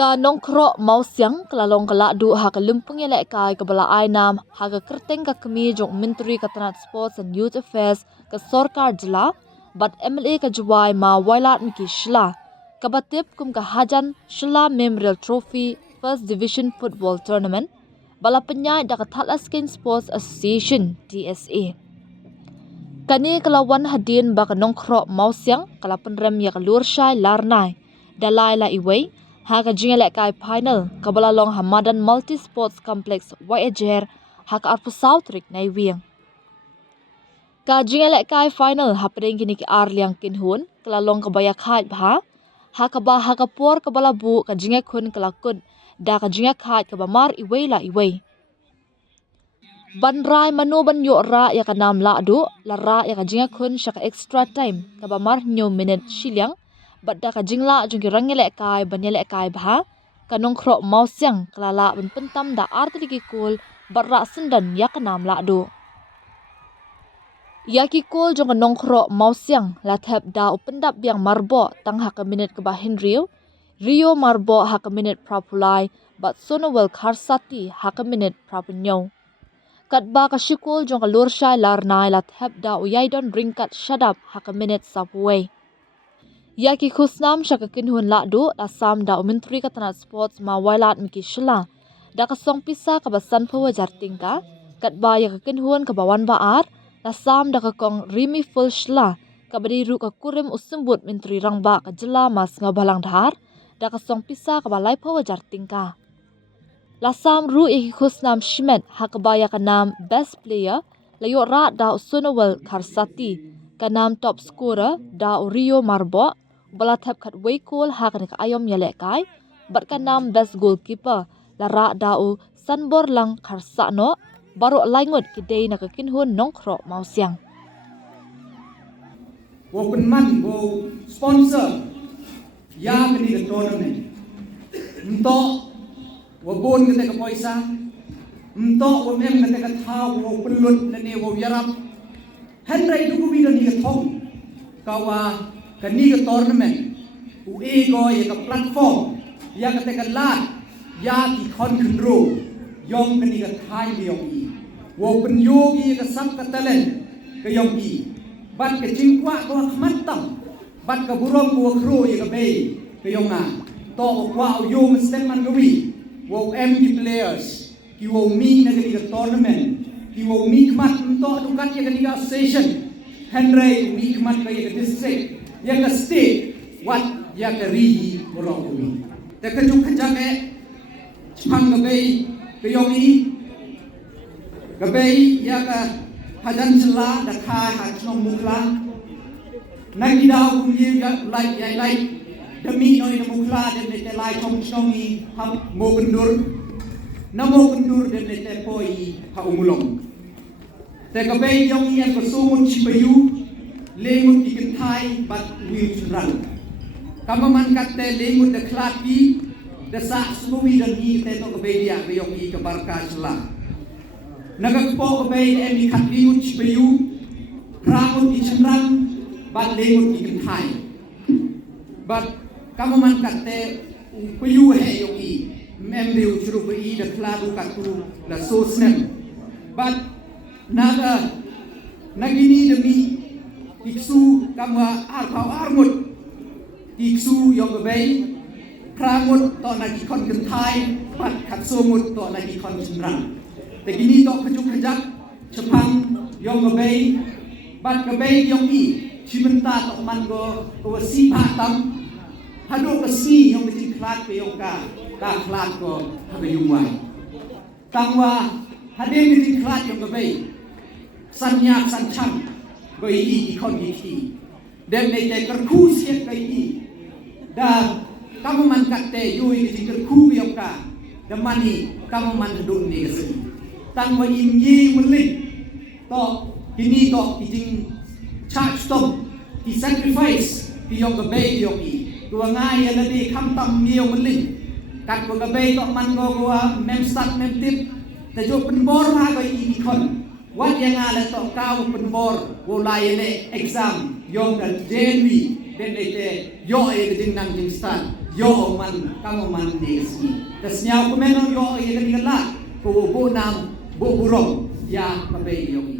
Ka Nongkhroh Mawsiang kelalong ke lahduh haka lumpung yelek kai ke bala ainam haka kerteng ka kemi jong Menteri Katanat Sports and Youth Affairs ke Sorkar Jila bat MLA ke Juwai ma wailat miki Syllad ke batip kum ke hajan Syllad Memorial Trophy First Division Football Tournament bala penyai da ke Thadlaskein Sports Association TSA. Kani kelawan hadin ba ke Nongkhroh Mawsiang kala penrem ya ke Lurshai Larnai dalai la iwei haka jingelek kai final kabalalong Hamadan Multi Sports Complex YAJR haka arpu South Rik Naiwiang. Ka jingelek kai final hapedeng kini ki arliang kinhun kelalong kebaya kait bha haka por kabalabu ka jingek hun kelakun da ka jingek kait kabamar iwei la iwei. Banrai manu ban yo ra ya ka nam lahduh la ra ya ka jingek hun syaka extra time kabamar nyo minute shiliang badda ka jingla jung ki rangelek kai banyelek kai bha ka Nongkhroh Mawsiang kelala ban pentam da arti ki kul barra sendan ya ka nam lahduh. Ya ki kul jung ka Nongkhroh Mawsiang la thep da upendap biang marbo tang haka minute ke bahin Rio marbo haka minute prapulai bat sonowel karsati haka minute prapunyo. Katba ka shikul jung ka Lurshai Larnai la thep da uyaidon ringkat shadap haka minute sapway. Ya ki khusnam syaka kinhun lahduh la sam da Menteri Katanat Sports ma wailat miki Syllad da ka song pisa ka basan pawajar tingka katba ya ka kinhun ka bawan baar la sam da ka kong rimi full Syllad ka badiru ka kurim usumbut Menteri rangba ka jela mas ngabalang dhar da ka song pisa ka balai pawajar tingka. La sam ru ya ki khusnam shimet haka baya ka nam best player la yo ra da Sonowel Karsati ka nam top scorer da Rio marbo bala thap khat weikul haka ni ka ayom yalek kai bat ka nam best goalkeeper la ra dau sanbor lang karsano baro laingut kidei na ka kinhun Nongkhroh Mawsiang. Wo penman wo sponsor ya kini ke tournament ento wo bon kete ke poisa ento wo mem kete ke thau wo pelut lene wo yarap henry du bi ni ke thong kawa kani ke tournament u ego ya ke platform ya kete ke lat ya ki kon kendro yong kani ke thai yong i wo pen yogi ke sap ke talent ke yong i bat ke jingkwa ko khmatam bat ke burong ko khro ya ke be ke yong na to kwa yo mstem man lui wo MD players ki wo mi na ke tournament ki wo mi khmat to dukat ya ke association henry mi khmat ke district ya ke state wat ya ke ri burong ko te ke juk khajak e chang ke yong i ke be ya ke hajan Syllad da kha ha chong mukla nai di dau kum ye ya lai demi noi na mukla de te lai chong chong i ha mo kundur na mo kundur de te poi ha umulong te ke be yong i ko sumun chipayu lengut ikin thai bat wi chran kamaman kat te lengut de klati de sa smuwi dan i te to ke be dia ke yong i ke barka Syllad nagagpo ko ba emi katlingot chipayu rangot ichenrang bat lengot ikintay bat kamaman katte payu he yogi membe uchuru ba i da kladu katu la sosnem bat naga nagini demi iksu kama arpau armut iksu yoga bay rangot to nagi kon kintay bat katsomut to nagi kon chenrang begini tok kejuk kejak cepang yong kebei bat kebei yong i cimenta tok man go si patam hadu besi yong besi klat ke yong ka klat go habe yung wai tangwa hade besi klat yong kebei sanyak sanchang go i kon i dem ne te kerku siet go i da kamu man katte yui besi kerku yong ka da mani kamu man dun ni kesi tang wa im yi mulik to kini to kijing charge tom ki sacrifice ki yong ka bay yong i tua ngai ya ladi kham tam mi yong mulik kat ko ka bay to man go mem start mem tip te jo penbor ha go i kon wat yang ala to kau penbor wo lai le exam yong ka jenwi den ite yo e jing nang jing stan yo man kamoman di ski tasnya ko menon yo e jing la ko bu nam bu burong ya mabe yo